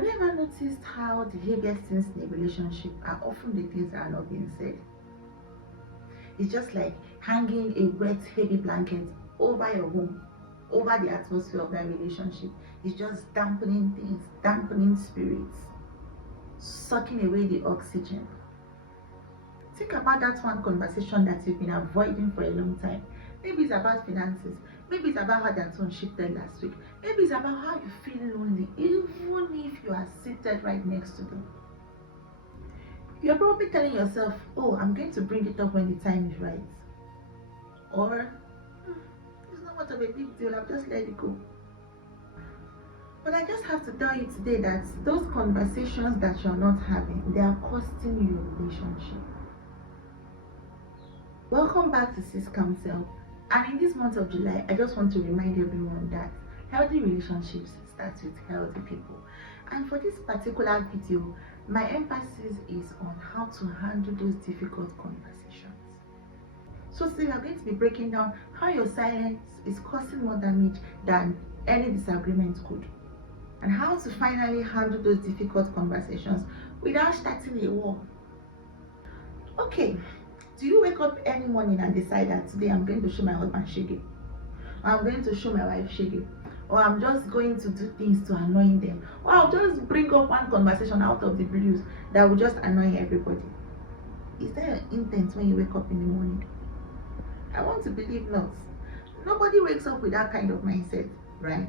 Have you ever noticed how the heaviest things in a relationship are often the things that are not being said? It's just like hanging a wet, heavy blanket over your home, over the atmosphere of that relationship. It's just dampening things, dampening spirits, sucking away the oxygen. Think about that one conversation that you've been avoiding for a long time. Maybe it's about finances. Maybe it's about how that one shifted last week. Maybe it's about how you feel lonely, even if you are seated right next to them. You're probably telling yourself, oh, I'm going to bring it up when the time is right. Or, it's not much of a big deal, I'll just let it go. But I just have to tell you today that those conversations that you're not having, they are costing you your relationship. Welcome back to Sis Counsel. And in this month of July, I just want to remind everyone that healthy relationships start with healthy people. And for this particular video, my emphasis is on how to handle those difficult conversations. So today we are going to be breaking down how your silence is causing more damage than any disagreement could, and how to finally handle those difficult conversations without starting a war. Okay, do you wake up any morning and decide that today I'm going to show my husband shege, or I'm going to show my wife shege, or I'm just going to do things to annoy them, or I'll just bring up one conversation out of the blues that will just annoy everybody? Is there an intent when you wake up in the morning? I want to believe not. Nobody wakes up with that kind of mindset, right?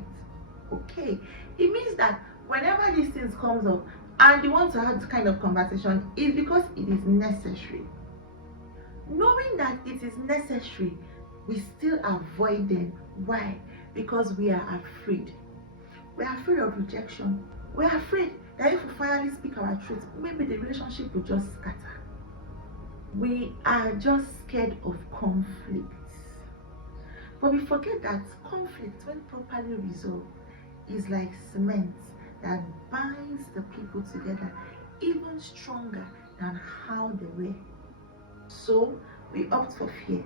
Okay, it means that whenever these things comes up and you want to have this kind of conversation, it's because it is necessary. Knowing that it is necessary, we still avoid them. Why? Because we are afraid. We are afraid of rejection. We are afraid that if we finally speak our truth, maybe the relationship will just scatter. We are just scared of conflict. But we forget that conflict, when properly resolved, is like cement that binds the people together even stronger than how they were. So we opt for fear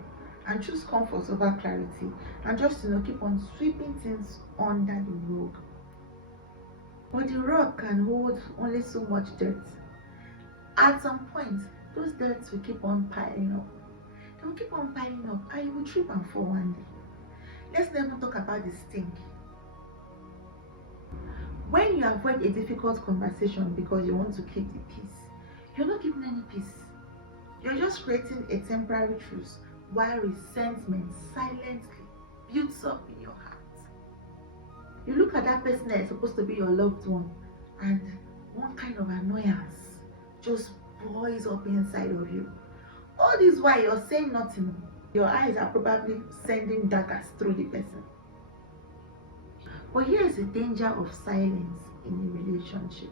and choose comfort over clarity, and just keep on sweeping things under the rug. But the rug can hold only so much dirt. At some point, those dirts will keep on piling up. They will keep on piling up, and you will trip and fall one day. Let's never talk about the stink. When you avoid a difficult conversation because you want to keep the peace, you're not keeping any peace. You're just creating a temporary truce while resentment silently builds up in your heart. You look at that person that is supposed to be your loved one, and one kind of annoyance just boils up inside of you. All this while you're saying nothing, your eyes are probably sending daggers through the person. But here is the danger of silence in a relationship.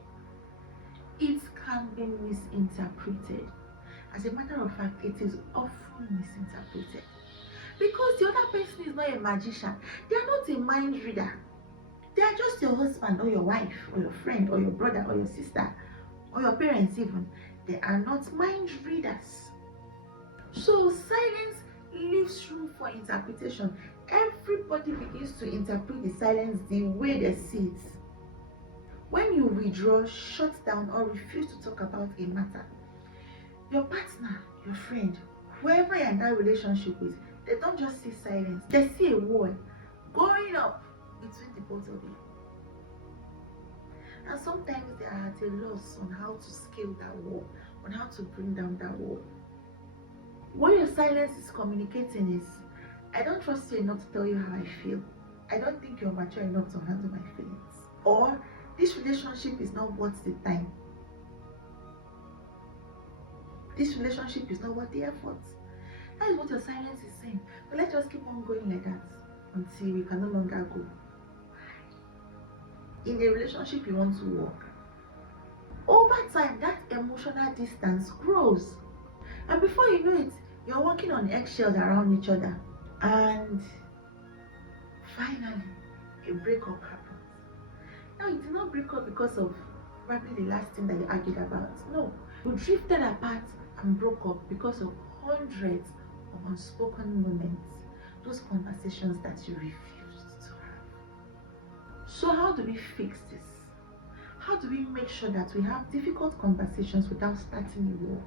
It can be misinterpreted. As a matter of fact, it is often misinterpreted because the other person is not a magician. They are not a mind reader. They are just your husband or your wife or your friend or your brother or your sister or your parents even. They are not mind readers. So silence leaves room for interpretation. Everybody begins to interpret the silence the way they see it. When you withdraw, shut down, or refuse to talk about a matter, your partner, your friend, whoever you're in that relationship with, they don't just see silence, they see a wall going up between the both of you. And sometimes they are at a loss on how to scale that wall, on how to bring down that wall. What your silence is communicating is, I don't trust you enough to tell you how I feel. I don't think you're mature enough to handle my feelings. Or, this relationship is not worth the time. This relationship is not worth the effort. That is what your silence is saying. But let's just keep on going like that until we can no longer go. In a relationship you want to work, over time that emotional distance grows. And before you know it, you're walking on eggshells around each other. And finally, a breakup happens. Now, you did not break up because of probably the last thing that you argued about. No, you drifted apart and broke up because of hundreds of unspoken moments, those conversations that you refused to have. So how do we fix this? How do we make sure that we have difficult conversations without starting a war?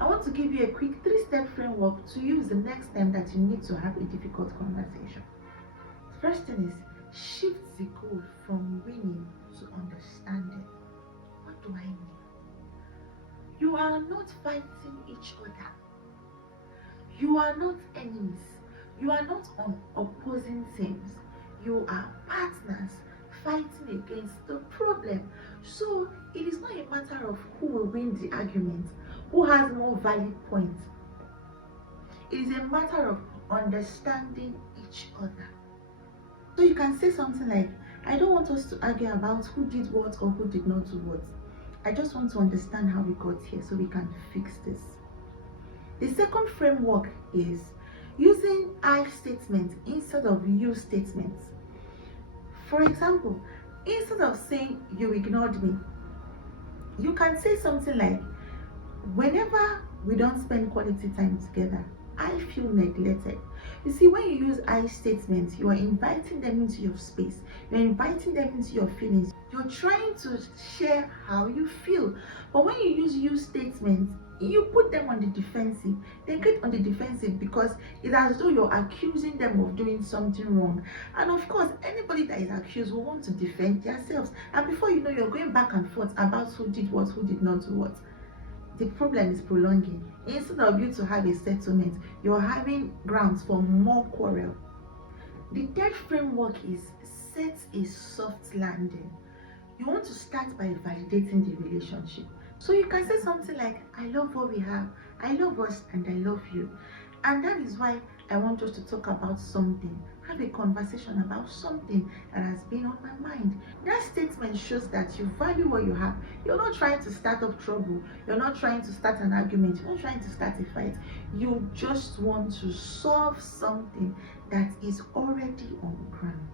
I want to give you a quick 3-step framework to use the next time that you need to have a difficult conversation. First thing is, shift the goal from winning to understanding. What do I mean? You are not fighting each other. You are not enemies. You are not on opposing teams. You are partners fighting against the problem. So it is not a matter of who will win the argument, who has more valid points. It is a matter of understanding each other. So you can say something like, I don't want us to argue about who did what or who did not do what. I just want to understand how we got here so we can fix this. The second framework is using I statements instead of you statements. For example, instead of saying you ignored me, you can say something like, whenever we don't spend quality time together, I feel neglected. You see, when you use I statements, you are inviting them into your space. You're inviting them into your feelings. You're trying to share how you feel. But when you use you statements, you put them on the defensive. They get on the defensive because it's as though you're accusing them of doing something wrong. And of course, anybody that is accused will want to defend themselves. And before you know, you're going back and forth about who did what, who did not do what. The problem is prolonging. Instead of you to have a settlement, you're having grounds for more quarrel. The third framework is set a soft landing. You want to start by validating the relationship. So you can say something like, I love what we have, I love us, and I love you. And that is why I want us to talk about something, have a conversation about something that has been on my mind. That statement shows that you value what you have. You're not trying to start up trouble. You're not trying to start an argument. You're not trying to start a fight. You just want to solve something that is already on ground.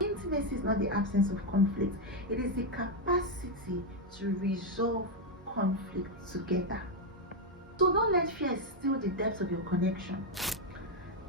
Intimacy is not the absence of conflict. It is the capacity to resolve conflict together. So don't let fear steal the depth of your connection.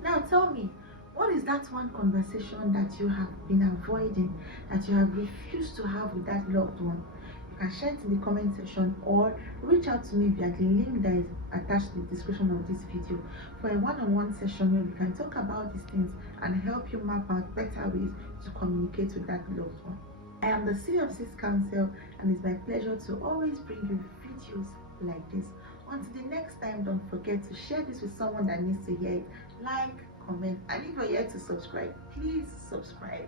Now tell me, what is that one conversation that you have been avoiding, that you have refused to have with that loved one? You can share it in the comment section or reach out to me via the link that is attached to the description of this video for a one-on-one session where we can talk about these things and help you map out better ways to communicate with that loved one. I am the CEO of Sis Counsel, and it's my pleasure to always bring you videos like this. Until the next time, don't forget to share this with someone that needs to hear it. Like, comment, and if you're yet to subscribe, please subscribe.